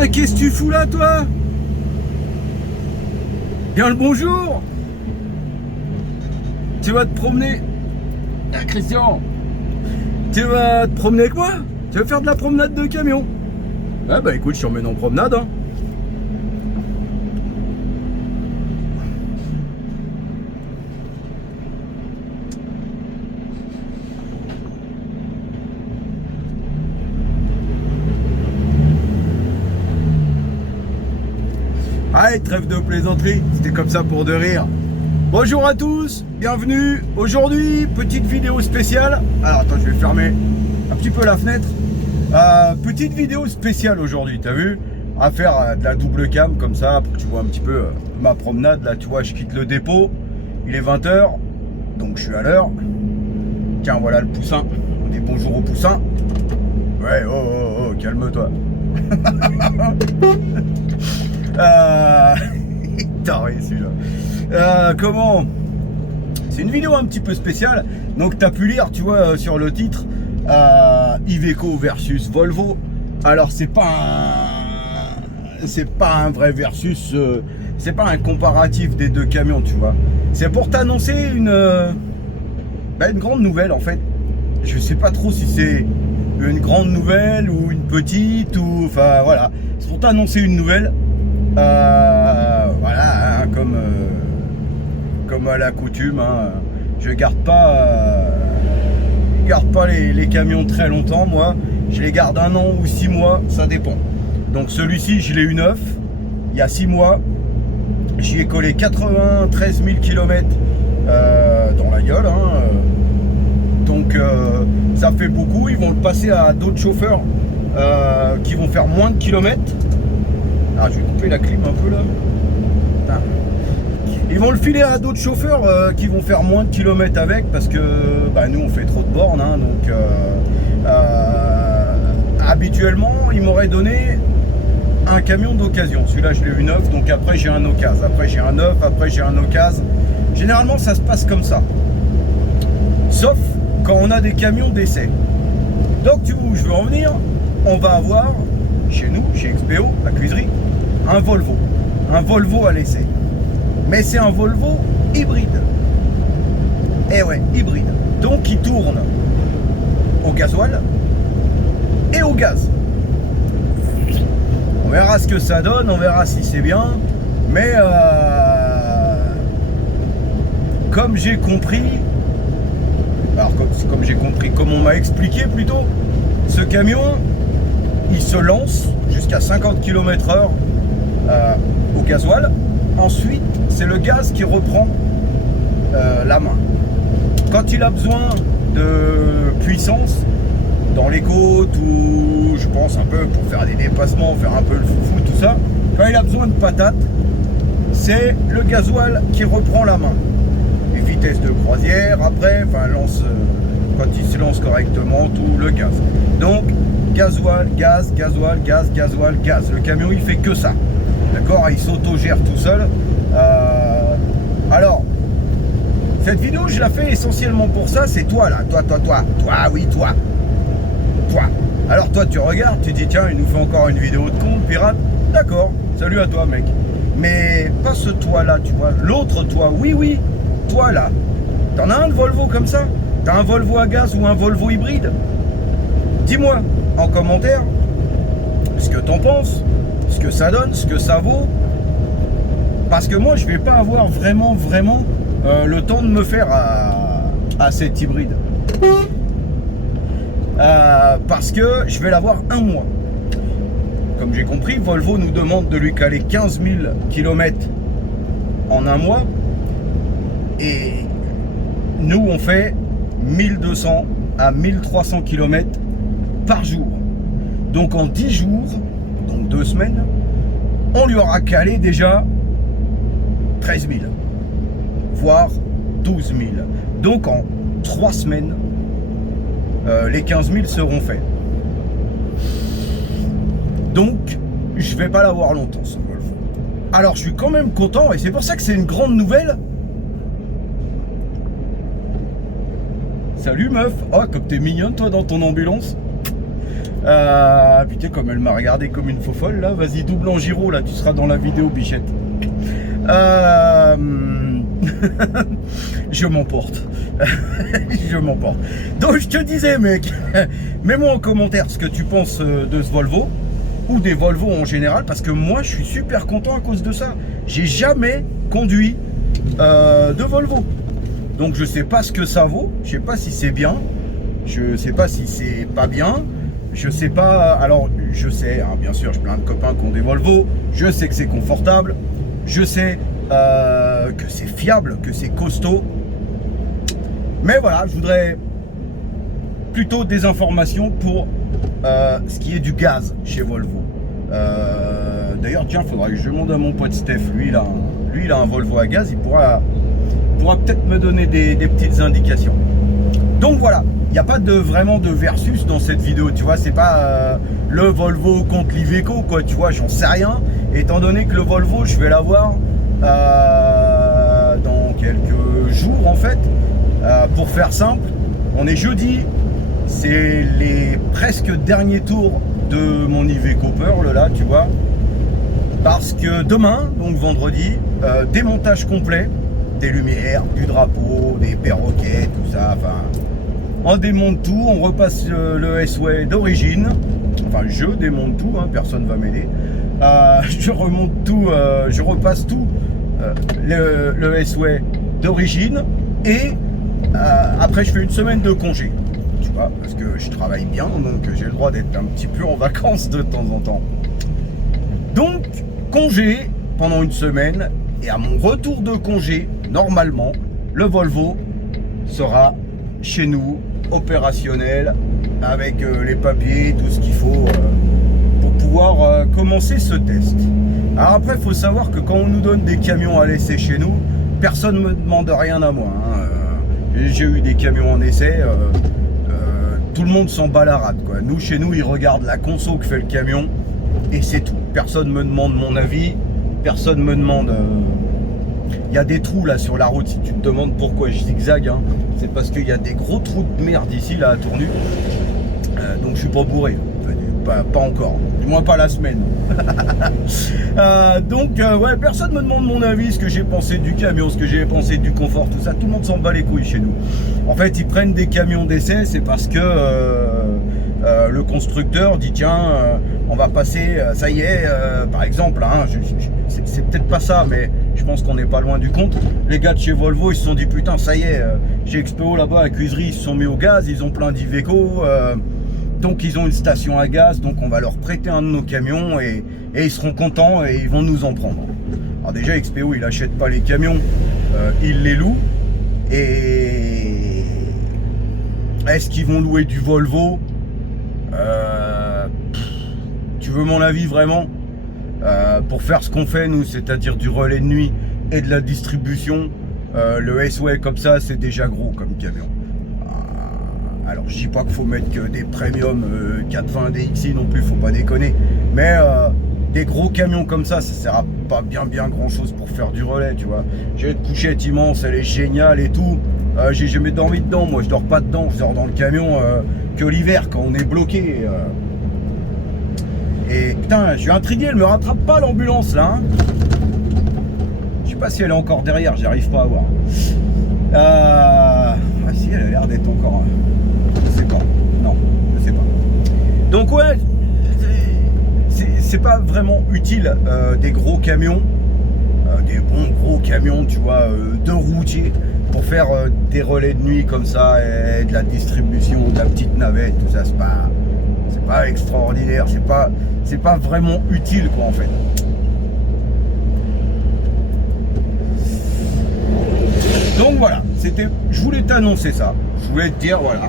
mais qu'est-ce que tu fous là, toi? Bien le bonjour. Tu vas te promener. Ah, Christian, tu vas te promener avec moi? Tu vas faire de la promenade de camion? Ah bah écoute, je t'emmène en promenade, hein. Allez, trêve de plaisanterie, c'était comme ça pour de rire. Bonjour à tous, bienvenue. Aujourd'hui, petite vidéo spéciale. Alors attends, je vais fermer un petit peu la fenêtre. Petite vidéo spéciale aujourd'hui, t'as vu? À faire de la double cam comme ça, pour que tu vois un petit peu ma promenade. Là, tu vois, je quitte le dépôt. Il est 20 h, donc je suis à l'heure. Tiens, voilà le poussin. On dit bonjour au poussin. Ouais, oh, calme-toi. Taré celui-là. Comment? C'est une vidéo un petit peu spéciale. Donc t'as pu lire, tu vois, sur le titre, Iveco versus Volvo. Alors c'est pas un vrai versus, c'est pas un comparatif des deux camions, tu vois. C'est pour t'annoncer une grande nouvelle en fait. Je sais pas trop si c'est une grande nouvelle ou une petite, ou enfin voilà. C'est pour t'annoncer une nouvelle. Voilà, hein, comme à la coutume, hein, je garde pas les camions très longtemps, moi. Je les garde 1 an ou 6 mois, ça dépend. Donc celui-ci, je l'ai eu neuf, il y a 6 mois. J'y ai collé 93 000 km dans la gueule, hein. Donc ça fait beaucoup. Ils vont le passer à d'autres chauffeurs qui vont faire moins de kilomètres. Ah, je vais couper la clim un peu là. Putain. Ils vont le filer à d'autres chauffeurs qui vont faire moins de kilomètres avec, parce que nous on fait trop de bornes, hein, donc habituellement ils m'auraient donné un camion d'occasion. Celui-là je l'ai eu neuf, donc après j'ai un occasion, après j'ai un neuf, après j'ai un occasion. Généralement ça se passe comme ça, sauf quand on a des camions d'essai. Donc tu vois où je veux en venir, on va avoir chez nous, chez XPO, la cuiserie, un Volvo à l'essai. Mais c'est un Volvo hybride. Eh ouais, hybride. Donc il tourne au gasoil et au gaz. On verra ce que ça donne, on verra si c'est bien. Mais comme j'ai compris, alors comme j'ai compris, comme on m'a expliqué plutôt, ce camion, il se lance jusqu'à 50 km/h au gasoil. Ensuite, c'est le gaz qui reprend la main. Quand il a besoin de puissance dans les côtes, ou je pense un peu pour faire des dépassements, faire un peu le foufou, tout ça, quand il a besoin de patates, c'est le gasoil qui reprend la main. Les vitesses de croisière, après, quand il se lance correctement, tout le gaz. Donc, gasoil, gaz, gasoil, gaz, gasoil, gaz. Le camion, il fait que ça. D'accord? Il s'autogère tout seul. Alors, cette vidéo, je la fais essentiellement pour ça. C'est toi, là. Toi. Alors, toi, tu regardes, tu dis, tiens, il nous fait encore une vidéo de con, pirate. D'accord. Salut à toi, mec. Mais pas ce toi-là, tu vois. L'autre toi. Oui. Toi, là. T'en as un de Volvo comme ça? T'as un Volvo à gaz ou un Volvo hybride? Dis-moi en commentaire ce que t'en penses, ce que ça donne, ce que ça vaut, parce que moi je vais pas avoir vraiment le temps de me faire à cet hybride, parce que je vais l'avoir 1 mois. Comme j'ai compris, Volvo nous demande de lui caler 15 000 km en 1 mois, et nous on fait 1200 à 1300 km par jour. Donc en 10 jours, donc 2 semaines, on lui aura calé déjà 13 000, voire 12 000. Donc en 3 semaines, les 15 000 seront faits. Donc je vais pas l'avoir longtemps, ce Volvo. Alors je suis quand même content, et c'est pour ça que c'est une grande nouvelle. Salut meuf. Oh, comme t'es mignonne toi dans ton ambulance. Putain, comme elle m'a regardé comme une faux folle là. Vas-y, double en gyro là, tu seras dans la vidéo, bichette. Je m'emporte. Je m'emporte. Donc je te disais, mec, mets-moi en commentaire ce que tu penses de ce Volvo ou des Volvo en général, parce que moi je suis super content à cause de ça. J'ai jamais conduit de Volvo, donc je sais pas ce que ça vaut. Je sais pas si c'est bien, je sais pas si c'est pas bien, je sais pas. Alors je sais, hein, bien sûr, j'ai plein de copains qui ont des Volvo, je sais que c'est confortable, je sais que c'est fiable, que c'est costaud, mais voilà, je voudrais plutôt des informations pour ce qui est du gaz chez Volvo. D'ailleurs, tiens, faudrait que je demande à mon pote Steph, lui il a un Volvo à gaz, il pourra peut-être me donner des petites indications. Donc voilà, il n'y a pas vraiment de versus dans cette vidéo, tu vois, c'est pas le Volvo contre l'Iveco, quoi, tu vois, j'en sais rien, étant donné que le Volvo, je vais l'avoir dans quelques jours, en fait. Pour faire simple, on est jeudi, c'est les presque derniers tours de mon Iveco Pearl, là, tu vois, parce que demain, donc vendredi, démontage complet, des lumières, du drapeau, des perroquets, tout ça, enfin, on démonte tout, on repasse le S-Way d'origine, enfin, je démonte tout, hein, personne va m'aider, je remonte tout, je repasse tout, le S-Way d'origine, et après je fais une semaine de congé, tu vois, parce que je travaille bien, donc j'ai le droit d'être un petit peu en vacances de temps en temps. Donc congé pendant une semaine, et à mon retour de congé, normalement le Volvo sera chez nous, opérationnel, avec les papiers, tout ce qu'il faut pour pouvoir commencer ce test. Alors après, il faut savoir que quand on nous donne des camions à laisser chez nous, personne ne me demande rien à moi, hein. J'ai eu des camions en essai, tout le monde s'en bat la rate, quoi. Nous, chez nous, ils regardent la conso que fait le camion et c'est tout. Personne me demande mon avis, personne me demande. Il y a des trous là sur la route, si tu te demandes pourquoi je zigzague, hein, c'est parce qu'il y a des gros trous de merde ici là à Tournu. Donc je suis pas bourré, pas encore, du moins pas la semaine. Donc ouais, personne me demande mon avis, ce que j'ai pensé du camion, ce que j'ai pensé du confort, tout ça, tout le monde s'en bat les couilles chez nous. En fait, ils prennent des camions d'essai, c'est parce que le constructeur dit tiens, on va passer, ça y est, par exemple, hein, c'est peut-être pas ça, mais je pense qu'on n'est pas loin du compte. Les gars de chez Volvo, ils se sont dit putain, ça y est, chez Expo là-bas à Cuisery, ils se sont mis au gaz, ils ont plein d'Iveco, donc ils ont une station à gaz, donc on va leur prêter un de nos camions et ils seront contents et ils vont nous en prendre. Alors déjà, XPO, il achète pas les camions, il les loue. Et est-ce qu'ils vont louer du Volvo? Tu veux mon avis vraiment? Pour faire ce qu'on fait nous, c'est-à-dire du relais de nuit et de la distribution, le S-Way comme ça, c'est déjà gros comme camion. Alors je dis pas qu'il faut mettre que des premium 420 DXi non plus, faut pas déconner, mais des gros camions comme ça sert à pas bien grand chose pour faire du relais, tu vois. J'ai une couchette immense, elle est géniale et tout, j'ai jamais dormi dedans, moi je dors pas dedans, je dors dans le camion que l'hiver quand on est bloqué. Et putain, je suis intrigué, elle me rattrape pas l'ambulance là, hein. Je sais pas si elle est encore derrière, j'arrive pas à voir. Ah si, elle a l'air d'être encore... Je sais pas, non, je sais pas. Donc ouais, c'est pas vraiment utile des gros camions, des bons gros camions, tu vois, de routiers, pour faire des relais de nuit comme ça, et de la distribution, de la petite navette, tout ça, c'est pas extraordinaire, c'est pas vraiment utile quoi en fait. Donc voilà, je voulais t'annoncer ça, je voulais te dire voilà,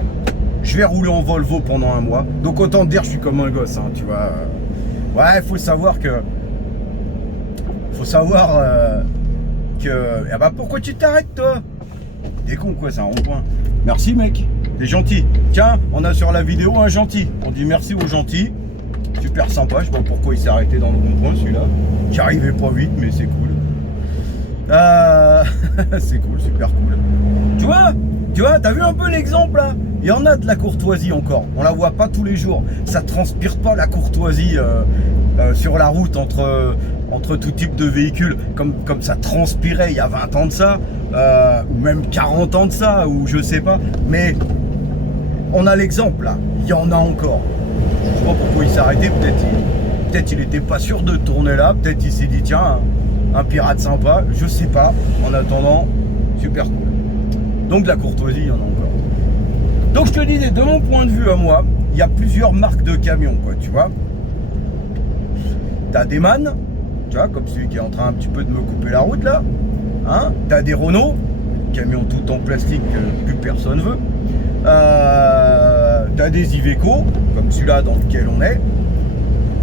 je vais rouler en Volvo pendant un mois, donc autant te dire je suis comme un gosse, hein, tu vois. Ouais, faut savoir que ah bah pourquoi tu t'arrêtes toi? T'es con quoi, c'est un rond-point. Merci mec, t'es gentil. Tiens, on a sur la vidéo un gentil, on dit merci aux gentils, super sympa, je sais pas pourquoi il s'est arrêté dans le rond-point celui-là, j'arrivais pas vite mais c'est cool. C'est cool, super cool. Tu vois, t'as vu un peu l'exemple là? Il y en a de la courtoisie encore. On la voit pas tous les jours. Ça transpire pas la courtoisie sur la route entre tout type de véhicules, comme ça transpirait il y a 20 ans de ça, ou même 40 ans de ça, ou je sais pas. Mais on a l'exemple là. Il y en a encore. Je sais pas pourquoi il s'est arrêté. Peut-être il était pas sûr de tourner là. Peut-être il s'est dit tiens, un pirate sympa. Je sais pas. En attendant, super cool. Donc de la courtoisie, il y en a encore. Donc je te disais, de mon point de vue à moi, il y a plusieurs marques de camions, quoi, tu vois. T'as des MAN, tu vois, comme celui qui est en train un petit peu de me couper la route là. Hein, t'as des Renault, camions tout en plastique que plus personne veut. T'as des Iveco, comme celui-là dans lequel on est.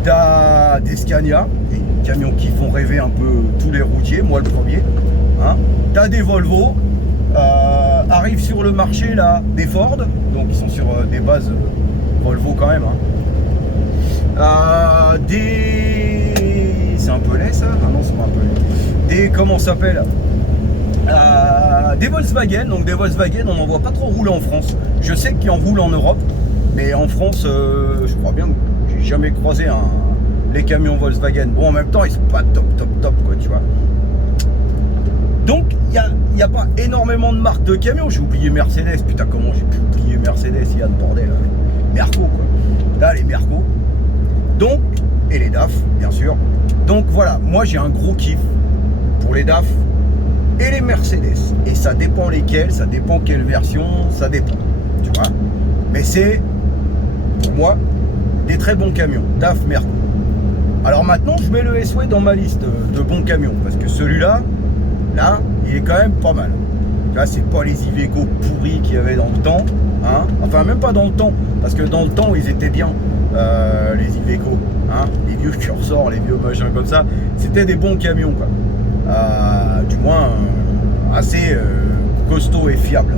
T'as des Scania, des camions qui font rêver un peu tous les routiers, moi le premier. Hein. T'as des Volvo. Arrivent sur le marché là des Ford, donc ils sont sur des bases Volvo quand même. Hein. C'est un peu laid ça. Ah non, c'est pas un peu laid. Des comment ça s'appelle, des Volkswagen. Donc des Volkswagen, on n'en voit pas trop rouler en France. Je sais qu'ils en roulent en Europe, mais en France, je crois bien que j'ai jamais croisé les camions Volkswagen. Bon, en même temps, ils sont pas top quoi, tu vois. Donc, il n'y a pas énormément de marques de camions. J'ai oublié Mercedes. Putain, comment j'ai pu oublier Mercedes? Il y a de bordel. Merco, quoi. Là, les Merco. Donc, et les DAF, bien sûr. Donc, voilà. Moi, j'ai un gros kiff pour les DAF et les Mercedes. Et ça dépend lesquels, ça dépend quelle version, ça dépend. Tu vois? Mais c'est, pour moi, des très bons camions. DAF, Merco. Alors maintenant, je mets le S-Way dans ma liste de bons camions. Parce que celui-là, là, il est quand même pas mal. Là, c'est pas les Iveco pourris qu'il y avait dans le temps. Hein. Enfin, même pas dans le temps. Parce que dans le temps, ils étaient bien, les Iveco. Hein. Les vieux cursors, les vieux machins comme ça. C'était des bons camions, quoi. Du moins, assez costauds et fiables.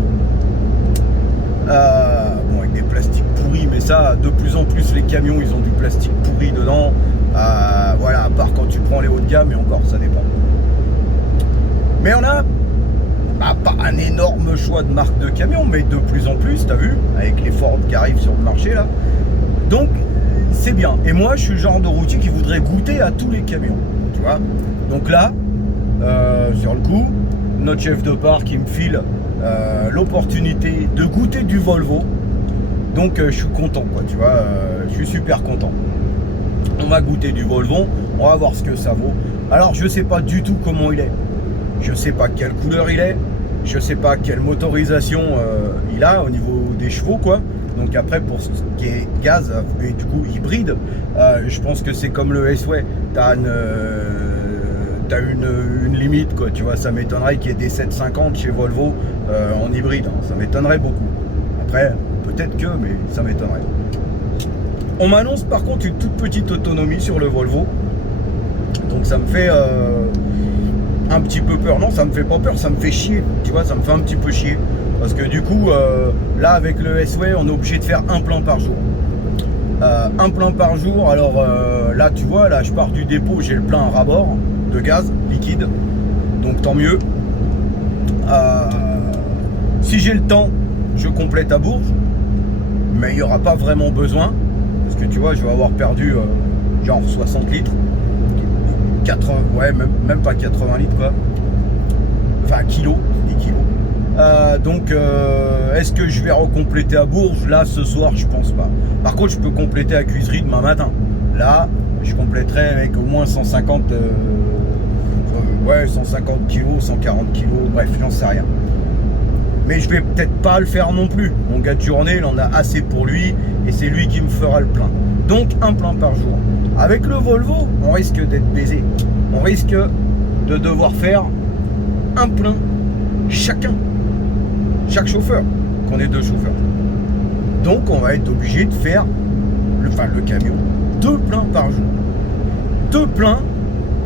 Bon, avec des plastiques pourris. Mais ça, de plus en plus, les camions, ils ont du plastique pourri dedans. Voilà, à part quand tu prends les hauts de gamme. Et encore, ça dépend. Mais on a pas un énorme choix de marques de camions, mais de plus en plus, t'as vu, avec les Ford qui arrivent sur le marché là. Donc c'est bien. Et moi je suis le genre de routier qui voudrait goûter à tous les camions, tu vois. Donc là, sur le coup, notre chef de parc il me file l'opportunité de goûter du Volvo. Donc je suis content, quoi, tu vois, je suis super content. On va goûter du Volvo, on va voir ce que ça vaut. Alors je sais pas du tout comment il est. Je sais pas quelle couleur il est, je sais pas quelle motorisation il a au niveau des chevaux, quoi. Donc après, pour ce qui est gaz et du coup hybride, je pense que c'est comme le S-Way, t'as une limite, quoi, tu vois. Ça m'étonnerait qu'il y ait des 750 chez Volvo en hybride, hein. Ça m'étonnerait beaucoup. Après, peut-être que, mais ça m'étonnerait. On m'annonce par contre une toute petite autonomie sur le Volvo, donc ça me fait un petit peu peur. Non, ça me fait pas peur, ça me fait chier, tu vois, ça me fait un petit peu chier. Parce que du coup, là avec le S-Way, on est obligé de faire un plein par jour. Un plein par jour, alors là tu vois, là je pars du dépôt, j'ai le plein à ras-bord de gaz liquide, donc tant mieux. Si j'ai le temps, je complète à Bourges, mais il n'y aura pas vraiment besoin, parce que tu vois, je vais avoir perdu genre 60 litres. 80, ouais, même pas 80 litres, quoi. Enfin, kilos, 10 kilos. Donc, est-ce que je vais recompléter à Bourges? Là, ce soir, je pense pas. Par contre, je peux compléter à Cuiserie demain matin. Là, je compléterai avec au moins 150, ouais, 150 kilos, 140 kilos, bref, j'en sais rien. Mais je vais peut-être pas le faire non plus. Mon gars de journée, il en a assez pour lui, et c'est lui qui me fera le plein. Donc, un plein par jour. Avec le Volvo, on risque d'être baisé. On risque de devoir faire un plein chacun. Chaque chauffeur, qu'on est deux chauffeurs. Donc on va être obligé de faire le camion, 2 pleins par jour. 2 pleins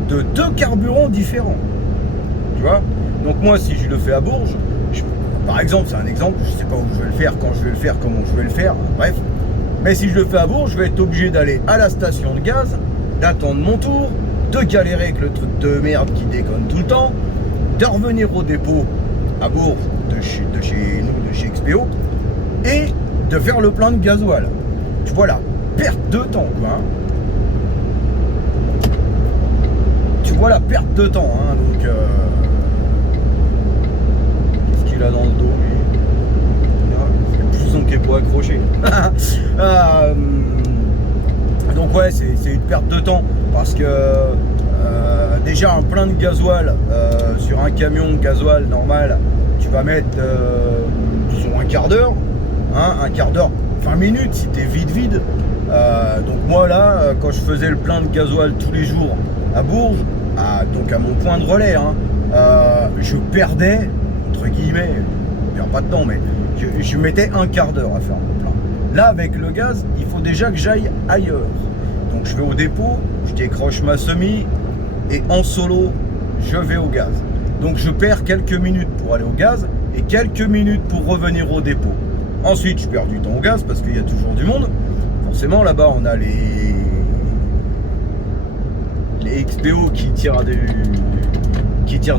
de 2 carburants différents. Tu vois? Donc moi si je le fais à Bourges, par exemple, c'est un exemple, je sais pas où je vais le faire, quand je vais le faire, comment je vais le faire, bref. Mais si je le fais à Bourges, je vais être obligé d'aller à la station de gaz, d'attendre mon tour, de galérer avec le truc de merde qui déconne tout le temps, de revenir au dépôt à Bourges de chez nous, de chez XPO, et de faire le plein de gasoil. Tu vois la perte de temps, quoi. Hein. Tu vois la perte de temps, hein, donc qu'est-ce qu'il a dans le dos, lui? C'est le blouson qui est pas accroché. Donc ouais, c'est une perte de temps parce que déjà un plein de gasoil sur un camion de gasoil normal, tu vas mettre disons un quart d'heure, hein, 20 minutes si t'es vide. Donc moi là, quand je faisais le plein de gasoil tous les jours à Bourges, donc à mon point de relais, hein, je perdais, entre guillemets, je perds pas de temps, mais je mettais un quart d'heure à faire mon plein. Là, avec le gaz, il faut déjà que j'aille ailleurs. Donc je vais au dépôt, je décroche ma semi et en solo, je vais au gaz. Donc je perds quelques minutes pour aller au gaz et quelques minutes pour revenir au dépôt. Ensuite, je perds du temps au gaz parce qu'il y a toujours du monde. Forcément, là-bas, on a les XPO qui tirent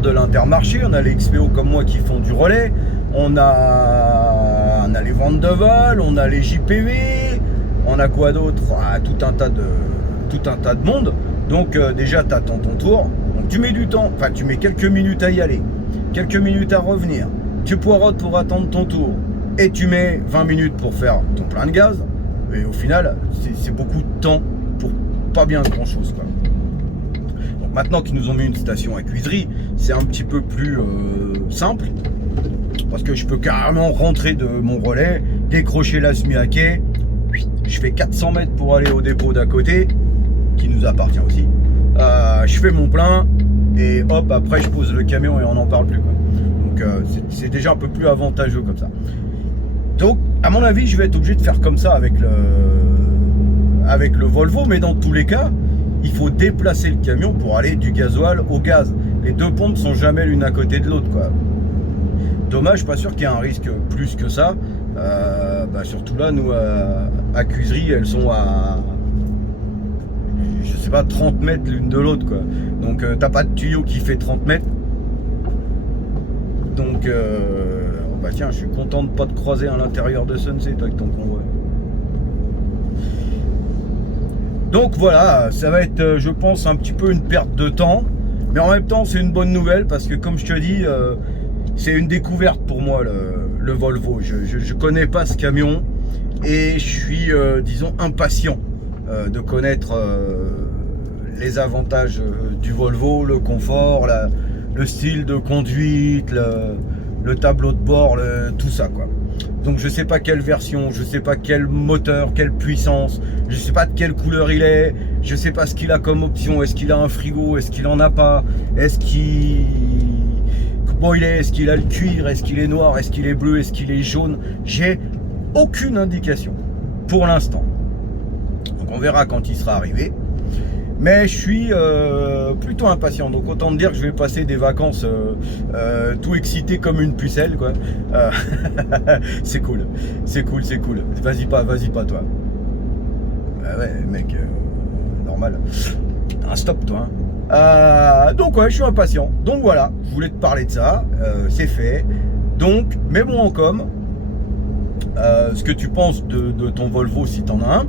de l'Intermarché. On a les XPO comme moi qui font du relais. On a les ventes de vol, on a les JPV, on a quoi d'autre? Tout un tas de monde. Donc déjà tu attends ton tour. Donc tu mets du temps, enfin tu mets quelques minutes à y aller, quelques minutes à revenir. Tu poireautes pour attendre ton tour. Et tu mets 20 minutes pour faire ton plein de gaz. Et au final, c'est beaucoup de temps pour pas bien grand chose, quoi. Donc maintenant qu'ils nous ont mis une station à Cuisery, c'est un petit peu plus simple. Parce que je peux carrément rentrer de mon relais, décrocher la semi à quai, je fais 400 mètres pour aller au dépôt d'à côté, qui nous appartient aussi. Je fais mon plein et hop, après je pose le camion et on n'en parle plus, quoi. Donc c'est déjà un peu plus avantageux comme ça. Donc à mon avis, je vais être obligé de faire comme ça avec le Volvo, mais dans tous les cas, il faut déplacer le camion pour aller du gasoil au gaz. Les deux pompes ne sont jamais l'une à côté de l'autre, quoi. Dommage, pas sûr qu'il y ait un risque plus que ça. Surtout là, nous à Cuisery, elles sont à, je sais pas, 30 mètres l'une de l'autre, quoi. Donc t'as pas de tuyau qui fait 30 mètres. Donc tiens, je suis content de pas te croiser à l'intérieur de Sunset avec ton convoi. Donc voilà, ça va être, je pense, un petit peu une perte de temps. Mais en même temps, c'est une bonne nouvelle parce que, comme je te dis, c'est une découverte pour moi, le Volvo. Je connais pas ce camion et je suis, disons, impatient de connaître les avantages du Volvo, le confort, le style de conduite, le tableau de bord, tout ça, quoi. Donc je sais pas quelle version, je sais pas quel moteur, quelle puissance, je sais pas de quelle couleur il est, je sais pas ce qu'il a comme option, est-ce qu'il a un frigo, est-ce qu'il en a pas, comment il est qu'il a le cuir, est-ce qu'il est noir, est-ce qu'il est bleu, est-ce qu'il est jaune? J'ai aucune indication pour l'instant. Donc on verra quand il sera arrivé. Mais je suis plutôt impatient, donc autant te dire que je vais passer des vacances tout excité comme une pucelle, quoi. C'est cool, c'est cool, c'est cool. Vas-y pas toi. Ouais mec, normal. Un stop toi, hein. Donc ouais, je suis impatient. Donc voilà, je voulais te parler de ça, c'est fait. Donc mets-moi en com ce que tu penses de ton Volvo si t'en as un.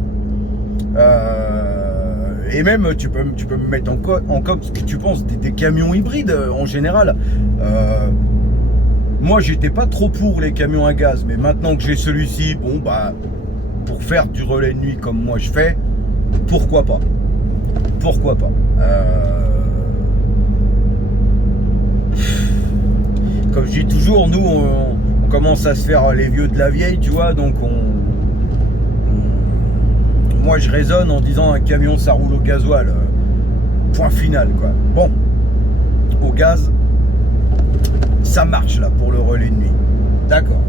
Et même tu peux me mettre en com ce que tu penses des camions hybrides en général. Moi j'étais pas trop pour les camions à gaz, mais maintenant que j'ai celui-ci, bon bah pour faire du relais de nuit comme moi je fais, pourquoi pas. Comme je dis toujours, nous on commence à se faire les vieux de la vieille, tu vois, donc moi je raisonne en disant un camion ça roule au gasoil, point final, quoi. Bon, au gaz ça marche là pour le relais de nuit, d'accord.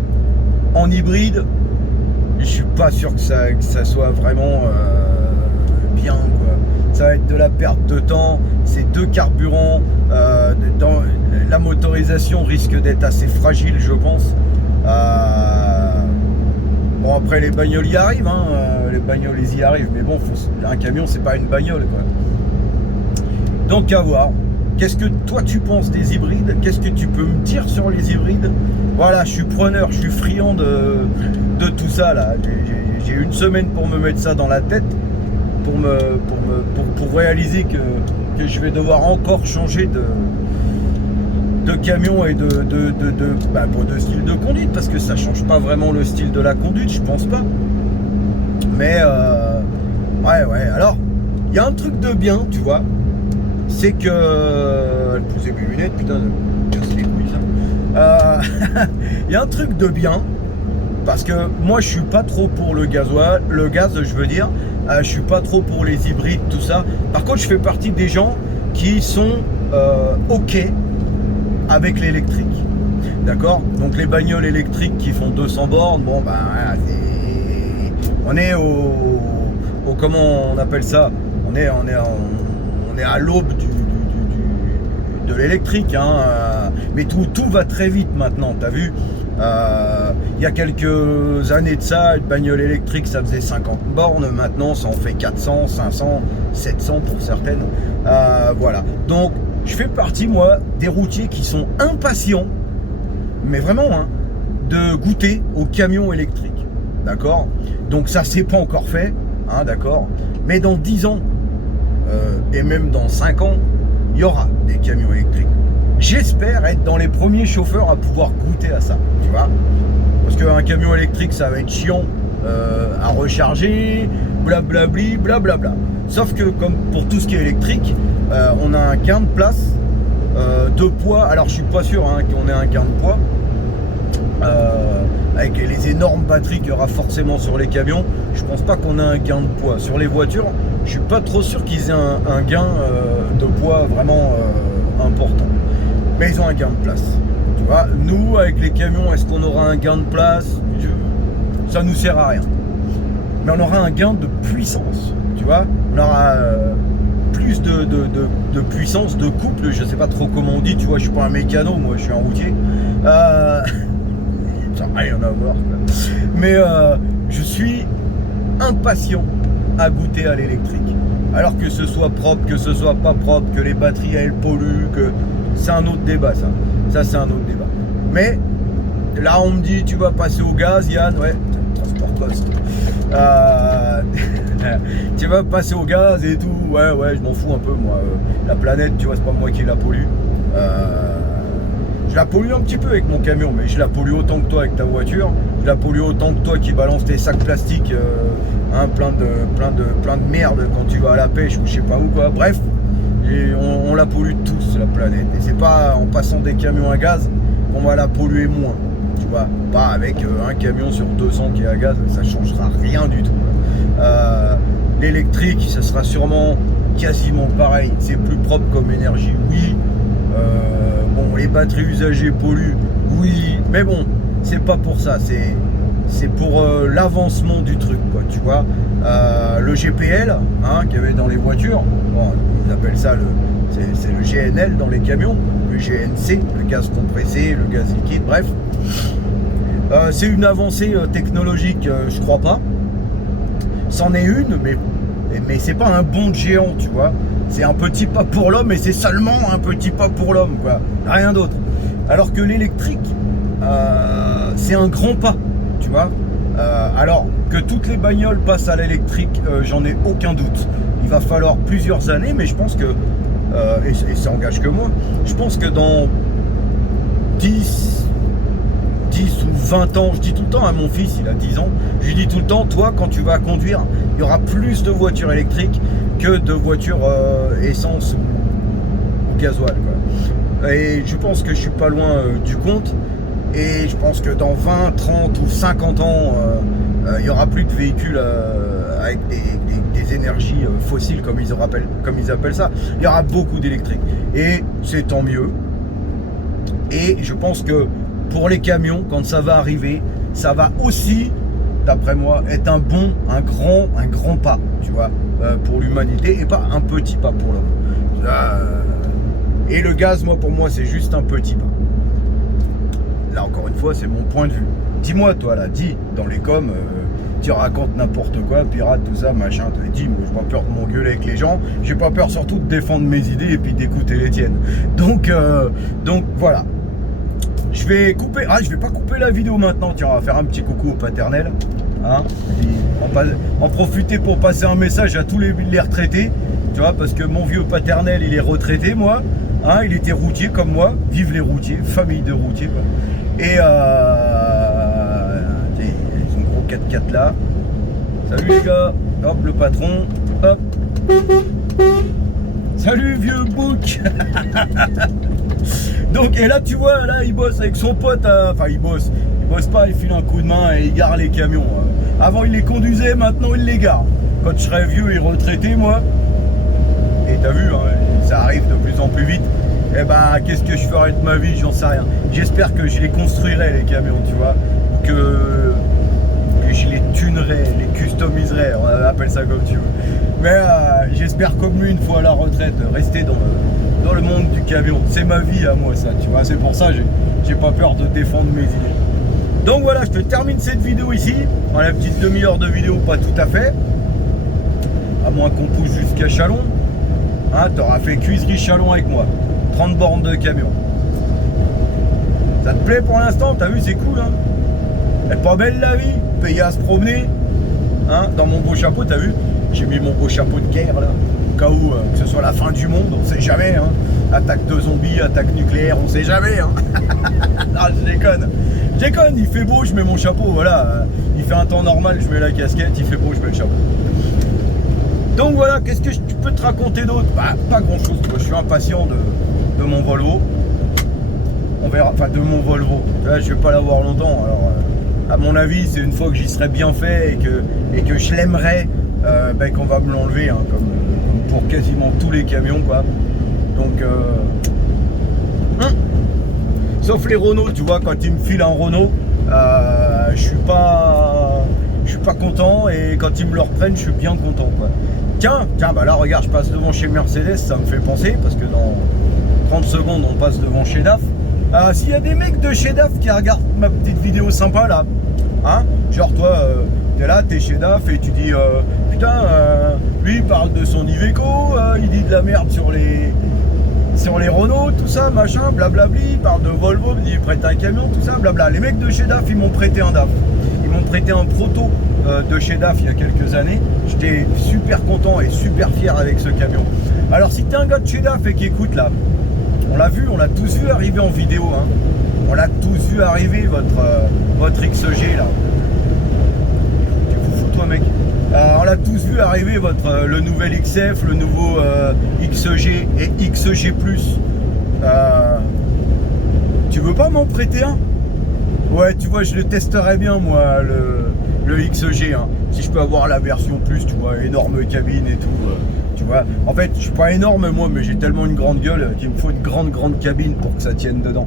En hybride, je suis pas sûr que ça soit vraiment bien, quoi. Ça va être de la perte de temps, c'est deux carburants, dans la motorisation risque d'être assez fragile, je pense. Bon, après les bagnoles y arrivent, hein, les bagnoles ils y arrivent, mais bon, un camion c'est pas une bagnole, quoi. Donc à voir. Qu'est-ce que toi tu penses des hybrides? Qu'est-ce que tu peux me dire sur les hybrides? Voilà, je suis preneur, je suis friand de tout ça là. J'ai une semaine pour me mettre ça dans la tête, pour réaliser que je vais devoir encore changer de camion et de style de conduite, parce que ça change pas vraiment le style de la conduite, je pense pas. Mais ouais, alors il y a un truc de bien, tu vois, c'est que elle posait mes lunettes, putain, casse les couilles ça. Il y a un truc de bien, parce que moi je suis pas trop pour le gaz, je veux dire, je suis pas trop pour les hybrides, tout ça. Par contre, je fais partie des gens qui sont ok avec l'électrique, d'accord. Donc les bagnoles électriques qui font 200 bornes, bon ben on est au comment on appelle ça, on est à l'aube de l'électrique, hein. Mais tout va très vite maintenant, t'as vu. Il y a quelques années de ça, une bagnole électrique ça faisait 50 bornes, maintenant ça en fait 400, 500, 700 pour certaines. Voilà, donc je fais partie, moi, des routiers qui sont impatients, mais vraiment, hein, de goûter aux camions électriques, d'accord. Donc ça c'est pas encore fait, hein, d'accord, mais dans 10 ans et même dans 5 ans, il y aura des camions électriques. J'espère être dans les premiers chauffeurs à pouvoir goûter à ça, tu vois, parce qu'un camion électrique ça va être chiant à recharger, blablabli, blablabla. Sauf que comme pour tout ce qui est électrique, on a un gain de place, de poids. Alors je suis pas sûr, hein, qu'on ait un gain de poids avec les énormes batteries qu'il y aura forcément sur les camions. Je pense pas qu'on ait un gain de poids. Sur les voitures, je suis pas trop sûr qu'ils aient un gain de poids vraiment important. Mais ils ont un gain de place. Tu vois, nous avec les camions, est-ce qu'on aura un gain de place? Ça nous sert à rien. Mais on aura un gain de puissance. Tu vois, on aura plus de puissance, de couple, je sais pas trop comment on dit, tu vois, je suis pas un mécano, moi je suis un routier. Ça n'a rien à voir, quoi. Mais je suis impatient à goûter à l'électrique. Alors que ce soit propre, que ce soit pas propre, que les batteries elles polluent, que c'est un autre débat ça. Ça c'est un autre débat. Mais là on me dit tu vas passer au gaz, Yann, ouais, transport poste. Tu vas passer au gaz et tout, ouais, je m'en fous un peu moi. La planète, tu vois, c'est pas moi qui la pollue. Je la pollue un petit peu avec mon camion, mais je la pollue autant que toi avec ta voiture. Je la pollue autant que toi qui balance tes sacs plastiques, hein, plein de merde quand tu vas à la pêche ou je sais pas où, quoi. Bref, et on la pollue tous, la planète. Et c'est pas en passant des camions à gaz qu'on va la polluer moins. Tu vois, pas avec un camion sur 200 qui est à gaz, ça changera rien du tout. L'électrique, ça sera sûrement quasiment pareil. C'est plus propre comme énergie, oui. Bon, les batteries usagées polluent, oui. Mais bon, c'est pas pour ça. C'est pour l'avancement du truc, quoi. Tu vois, le GPL, hein, qu'il y avait dans les voitures. Bon, ils appellent ça c'est le GNL dans les camions, le GNC, le gaz compressé, le gaz liquide, bref. C'est une avancée technologique, je crois pas. C'en est une, mais c'est pas un bond de géant, tu vois. C'est un petit pas pour l'homme, et c'est seulement un petit pas pour l'homme, quoi. Rien d'autre. Alors que l'électrique, c'est un grand pas, tu vois. Alors que toutes les bagnoles passent à l'électrique, j'en ai aucun doute. Il va falloir plusieurs années, mais je pense que, et ça engage que moi, je pense que dans 10 ou 20 ans, je dis tout le temps à mon fils, il a 10 ans, je lui dis tout le temps, toi quand tu vas conduire, il y aura plus de voitures électriques que de voitures essence ou gasoil, quoi. Et je pense que je suis pas loin du compte, et je pense que dans 20, 30 ou 50 ans, il y aura plus de véhicules avec des énergies fossiles comme ils appellent ça. Il y aura beaucoup d'électriques, et c'est tant mieux. Et je pense que pour les camions, quand ça va arriver, ça va aussi, d'après moi, être un grand pas, tu vois, pour l'humanité, et pas un petit pas pour l'homme. Et le gaz, pour moi, c'est juste un petit pas. Là, encore une fois, c'est mon point de vue. Dis-moi, toi, là, dis dans les coms, tu racontes n'importe quoi, pirate, tout ça, machin, tu dis, moi j'ai pas peur de m'engueuler avec les gens, j'ai pas peur surtout de défendre mes idées et puis d'écouter les tiennes. Donc voilà. Je vais couper, je vais pas couper la vidéo maintenant, tiens, on va faire un petit coucou au paternel. Hein, en profiter pour passer un message à tous les retraités, tu vois, parce que mon vieux paternel, il est retraité, moi. Hein, il était routier comme moi, vive les routiers, famille de routiers, quoi. Et ils ont gros 4x4 là. Salut les gars, hop le patron, hop. Salut vieux bouc. Donc et là tu vois, là il bosse avec son pote, enfin il bosse pas, il file un coup de main et il gare les camions. Avant il les conduisait, maintenant il les gare. Quand je serai vieux et retraité moi, et t'as vu, hein, ça arrive de plus en plus vite, et ben qu'est-ce que je ferai de ma vie, j'en sais rien. J'espère que je les construirai les camions, tu vois, que je les tunerai, les customiserai, on appelle ça comme tu veux. Mais j'espère comme lui une fois à la retraite, rester dans le monde du camion. C'est ma vie à moi ça, tu vois, c'est pour ça j'ai pas peur de défendre mes idées. Donc voilà, je te termine cette vidéo ici, dans la petite demi-heure de vidéo, pas tout à fait, à moins qu'on pousse jusqu'à Chalon. Hein, t'auras fait cuiserie Chalon avec moi, 30 bornes de camion. Ça te plaît pour l'instant, t'as vu, c'est cool, hein. Elle est pas belle la vie, payer à se promener, hein, dans mon beau chapeau, t'as vu, j'ai mis mon beau chapeau de guerre là, au cas où que ce soit la fin du monde, on sait jamais, hein. Attaque de zombies, attaque nucléaire, on sait jamais, hein. Non, je déconne, il fait beau, je mets mon chapeau, voilà, il fait un temps normal, je mets la casquette, il fait beau, je mets le chapeau. Donc voilà, qu'est-ce que je peux te raconter d'autre? Bah, pas grand chose, je suis impatient de mon Volvo. On verra, enfin de mon Volvo, là je vais pas l'avoir longtemps, alors à mon avis c'est une fois que j'y serai bien fait et que je l'aimerais, qu'on va me l'enlever, hein, comme pour quasiment tous les camions quoi. Donc sauf les Renault, tu vois, quand ils me filent un Renault, je suis pas content, et quand ils me le reprennent je suis bien content quoi. Tiens, bah là regarde, je passe devant chez Mercedes, ça me fait penser, parce que dans 30 secondes on passe devant chez DAF. S'il y a des mecs de chez DAF qui regardent ma petite vidéo sympa là, hein, genre toi t'es là, t'es chez DAF et tu dis putain, lui il parle de son Iveco, il dit de la merde sur les Renault, tout ça, machin, blablabli, il parle de Volvo, il dit il prête un camion, tout ça, blabla. Les mecs de chez DAF, ils m'ont prêté un DAF. Ils m'ont prêté un proto de chez DAF il y a quelques années. J'étais super content et super fier avec ce camion. Alors si t'es un gars de chez DAF et qui écoute là, on l'a tous vu arriver en vidéo, hein. On l'a tous vu arriver votre XG là. Tu fous toi mec. On l'a tous vu arriver le nouvel XF, le nouveau XG et XG+. Tu veux pas m'en prêter un? Ouais, tu vois, je le testerai bien moi, le XG, hein. Si je peux avoir la version plus, tu vois, énorme cabine et tout. Tu vois, en fait, je suis pas énorme moi, mais j'ai tellement une grande gueule qu'il me faut une grande cabine pour que ça tienne dedans.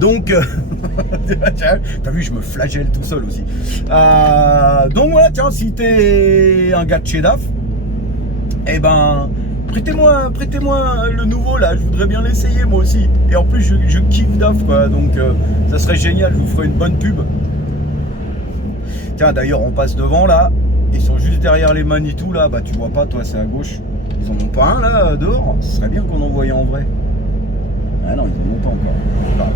Donc, t'as vu, je me flagelle tout seul aussi. Donc voilà, tiens, si t'es un gars de chez DAF, eh ben, prêtez-moi le nouveau là, je voudrais bien l'essayer moi aussi. Et en plus, je kiffe DAF quoi, donc ça serait génial, je vous ferai une bonne pub. Tiens, d'ailleurs, on passe devant là, ils sont juste derrière les Manitou là, bah tu vois pas, toi c'est à gauche. Ils en ont pas un là dehors, ce serait bien qu'on en voyait en vrai. Ah non, ils en ont pas encore. Enfin,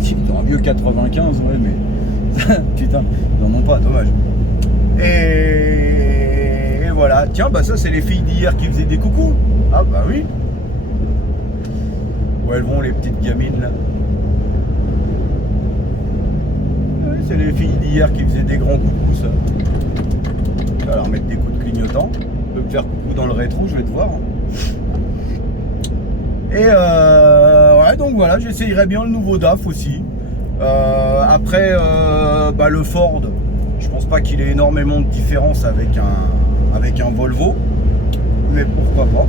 ils ont un vieux 95, ouais, mais putain, ils en ont pas, dommage. Et voilà, tiens, bah ça c'est les filles d'hier qui faisaient des coucous. Ah bah oui. Où elles vont les petites gamines là? Ouais, c'est les filles d'hier qui faisaient des grands coucous ça. Je vais leur mettre des coups de clignotant. Je peux me faire coucou dans le rétro, je vais te voir. Et ouais, donc voilà, j'essayerai bien le nouveau DAF aussi. Après, le Ford, je pense pas qu'il ait énormément de différence avec un Volvo, mais pourquoi pas.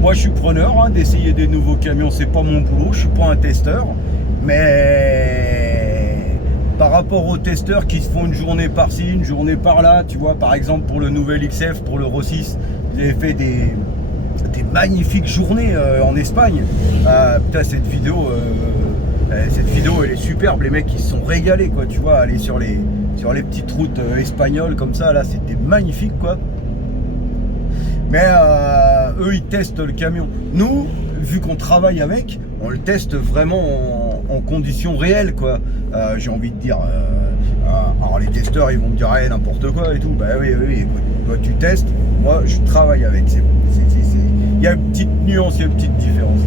Moi, je suis preneur, hein, d'essayer des nouveaux camions, c'est pas mon boulot, je suis pas un testeur, mais par rapport aux testeurs qui se font une journée par-ci, une journée par-là, tu vois, par exemple pour le nouvel XF, pour l'Euro 6, vous avez fait des magnifiques journées en Espagne. Putain, cette vidéo, Cette vidéo elle est superbe, les mecs ils se sont régalés quoi, tu vois, aller sur les petites routes espagnoles comme ça, là c'était magnifique quoi. Mais eux ils testent le camion. Nous, vu qu'on travaille avec, on le teste vraiment en conditions réelles quoi. J'ai envie de dire, alors les testeurs ils vont me dire n'importe quoi et tout. Bah oui, écoute, toi tu testes, moi je travaille avec. Il y a une petite nuance, il y a une petite différence.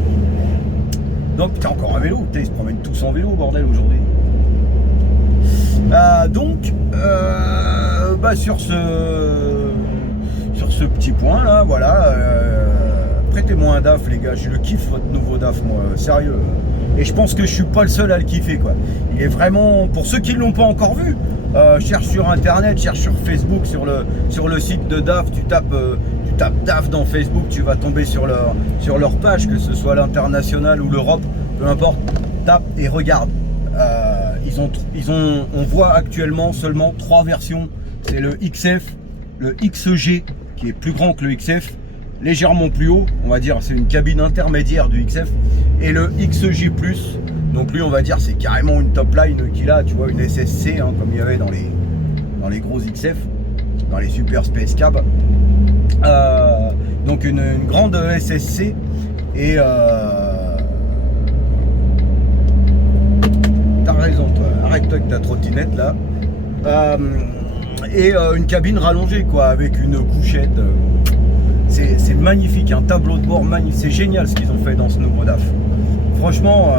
Donc t'es encore un vélo, putain, ils se promènent tous en vélo bordel aujourd'hui. Donc sur ce petit point là, voilà, prêtez-moi un DAF les gars, je le kiffe votre nouveau DAF moi, sérieux. Et je pense que je suis pas le seul à le kiffer quoi. Il est vraiment, pour ceux qui ne l'ont pas encore vu, cherche sur internet, cherche sur Facebook, sur le site de DAF, tu tapes DAF dans Facebook, tu vas tomber sur leur page, que ce soit l'international ou l'Europe, peu importe, tape et regarde. On voit actuellement seulement 3 versions. C'est le XF, le XG qui est plus grand que le XF, légèrement plus haut, on va dire, c'est une cabine intermédiaire du XF, et le XJ+, donc lui on va dire c'est carrément une top line qu'il a, tu vois, une SSC hein, comme il y avait dans les gros XF, dans les Super Space Cab. Donc une grande SSC et t'as raison toi, arrête-toi avec ta trottinette là. Une cabine rallongée quoi, avec une couchette. C'est magnifique, un tableau de bord magnifique, c'est génial ce qu'ils ont fait dans ce nouveau DAF. Franchement,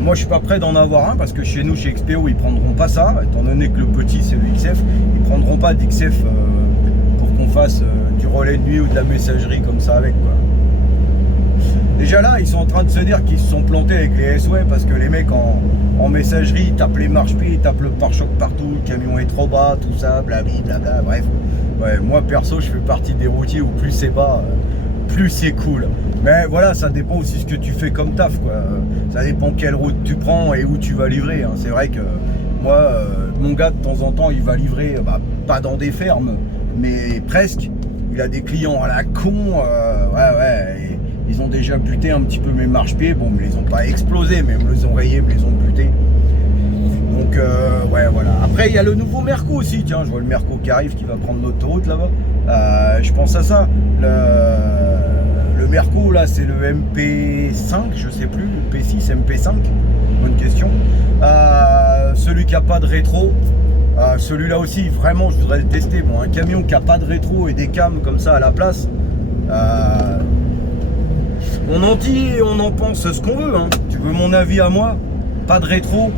moi je suis pas prêt d'en avoir un parce que chez nous, chez XPO, ils prendront pas ça, étant donné que le petit c'est le XF, ils prendront pas d'XF pour qu'on fasse du relais de nuit ou de la messagerie comme ça avec quoi. Déjà là, ils sont en train de se dire qu'ils se sont plantés avec les SOE parce que les mecs en messagerie, ils tapent les marche-pieds, ils tapent le pare-choc partout, le camion est trop bas, tout ça, blablabla, bref. Ouais, moi perso, je fais partie des routiers où plus c'est bas, plus c'est cool. Mais voilà, ça dépend aussi ce que tu fais comme taf, quoi. Ça dépend quelle route tu prends et où tu vas livrer. Hein. C'est vrai que moi, mon gars, de temps en temps, il va livrer, pas dans des fermes, mais presque. Il a des clients à la con, ouais. Ils ont déjà buté un petit peu mes marche-pieds. Bon, mais ils ont pas explosé, mais ils me les ont rayés, mais ils ont buté. Donc, ouais, voilà. Après, il y a le nouveau Merco aussi. Tiens, je vois le Merco qui arrive, qui va prendre l'autoroute là-bas. Je pense à ça. Le Merco, là, c'est le MP5, je sais plus. Le P6, MP5. Bonne question. Celui qui n'a pas de rétro. Celui-là aussi, vraiment, je voudrais le tester. Bon, un camion qui n'a pas de rétro et des cams comme ça à la place. On en dit et on en pense ce qu'on veut. Hein. Tu veux mon avis à moi? Pas de rétro.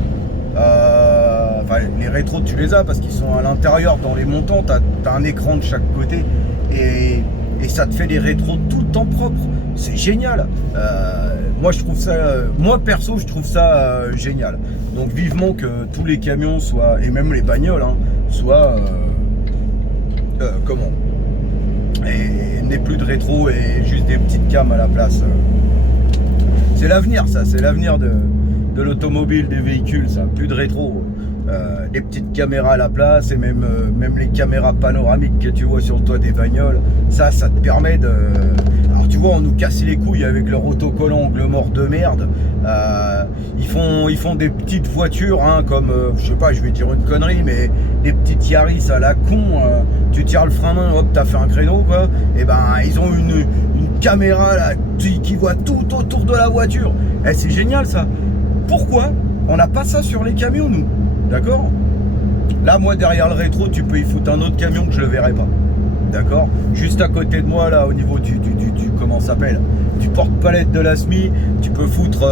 Enfin, les rétros, tu les as parce qu'ils sont à l'intérieur dans les montants. Tu as un écran de chaque côté et ça te fait des rétros tout le temps propres. C'est génial. Moi, je trouve ça, moi perso, je trouve ça génial. Donc, vivement que tous les camions soient, et même les bagnoles, hein, soient comment? Et n'aient plus de rétro et juste des petites cams à la place. C'est l'avenir, ça. C'est l'avenir de l'automobile, des véhicules, ça. Plus de rétro. Des petites caméras à la place et même les caméras panoramiques que tu vois sur le toit des bagnoles, ça te permet de... Alors tu vois, on nous casse les couilles avec leur autocollant angle mort de merde. Ils font des petites voitures hein, comme, je sais pas, je vais dire une connerie, mais des petites Yaris à la con, tu tires le frein main, hop, t'as fait un créneau quoi. Et ben ils ont une caméra là qui voit tout autour de la voiture. Et c'est génial ça. Pourquoi on n'a pas ça sur les camions nous? D'accord? Là, moi, derrière le rétro, tu peux y foutre un autre camion que je le verrai pas. D'accord? Juste à côté de moi, là, au niveau du comment ça s'appelle? Du porte-palette de la SMI, tu peux foutre,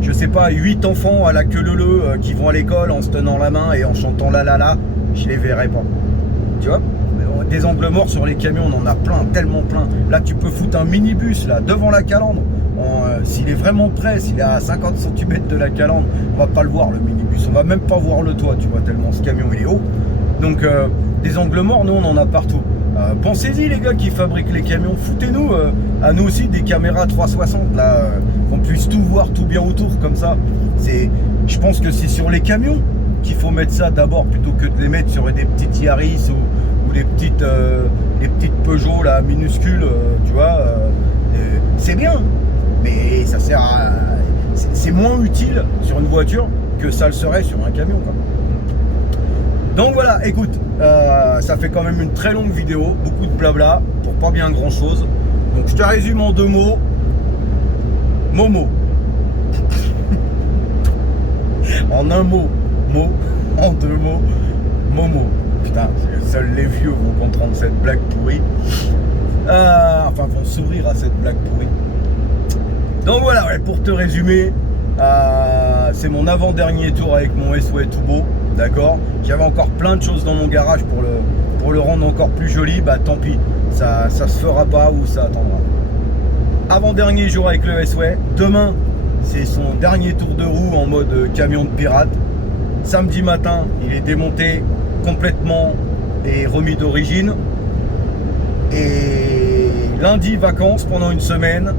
je sais pas, 8 enfants à la queue leu qui vont à l'école en se tenant la main et en chantant la la la. Je les verrai pas. Tu vois? Des angles morts sur les camions, on en a plein, tellement plein. Là, tu peux foutre un minibus, là, devant la calandre. S'il est vraiment près, s'il est à 50 cm de la calandre, on va pas le voir le minibus, on va même pas voir le toit, tu vois, tellement ce camion il est haut. Donc des angles morts, nous on en a partout. Pensez-y les gars qui fabriquent les camions, foutez-nous à nous aussi des caméras 360 là, qu'on puisse tout voir, tout bien autour comme ça. Je pense que c'est sur les camions qu'il faut mettre ça d'abord plutôt que de les mettre sur des petites Yaris ou des petites Peugeot là minuscules, tu vois. C'est bien. Mais ça sert à... c'est moins utile sur une voiture que ça le serait sur un camion, quoi. Donc voilà, écoute, ça fait quand même une très longue vidéo, beaucoup de blabla pour pas bien grand chose. Donc je te résume en 2 mots. Momo. En un mot, mot. En 2 mots, Momo. Putain, seuls les vieux vont comprendre cette blague pourrie. Enfin, vont sourire à cette blague pourrie. Donc voilà, ouais, pour te résumer, c'est mon avant-dernier tour avec mon SW Turbo, d'accord. J'avais encore plein de choses dans mon garage pour le rendre encore plus joli. Bah tant pis, ça se fera pas ou ça attendra. Avant-dernier jour avec le SW. Demain, c'est son dernier tour de roue en mode camion de pirate. Samedi matin, il est démonté complètement et remis d'origine. Et lundi, vacances pendant une semaine.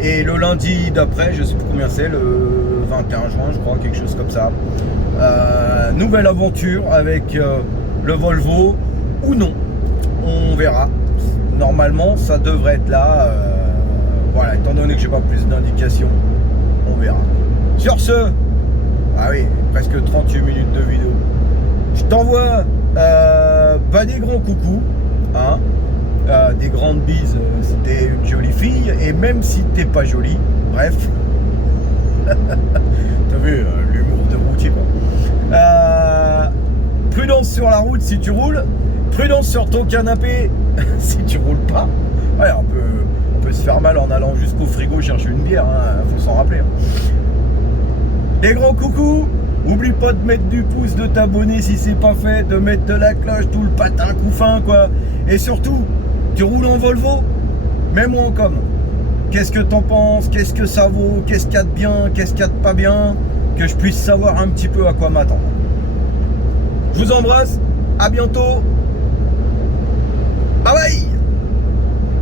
Et le lundi d'après, je sais plus combien c'est, le 21 juin, je crois, quelque chose comme ça. Nouvelle aventure avec le Volvo ou non. On verra. Normalement, ça devrait être là. Voilà, étant donné que j'ai pas plus d'indications, on verra. Sur ce, ah oui, presque 38 minutes de vidéo. Je t'envoie des grands coucous, hein, des grandes bises si t'es une jolie fille, et même si t'es pas jolie, bref. T'as vu l'humour de routier, quoi. Prudence sur la route si tu roules, prudence sur ton canapé si tu roules pas. Ouais, on peut se faire mal en allant jusqu'au frigo chercher une bière, hein, faut s'en rappeler. Hein. Les grands coucous, oublie pas de mettre du pouce, de t'abonner si c'est pas fait, de mettre de la cloche, tout le patin couffin, quoi. Et surtout, tu roules en Volvo, mets-moi en com. Qu'est-ce que t'en penses? Qu'est-ce que ça vaut? Qu'est-ce qu'il y a de bien? Qu'est-ce qu'il y a de pas bien? Que je puisse savoir un petit peu à quoi m'attendre. Je vous embrasse, à bientôt. Bye bye.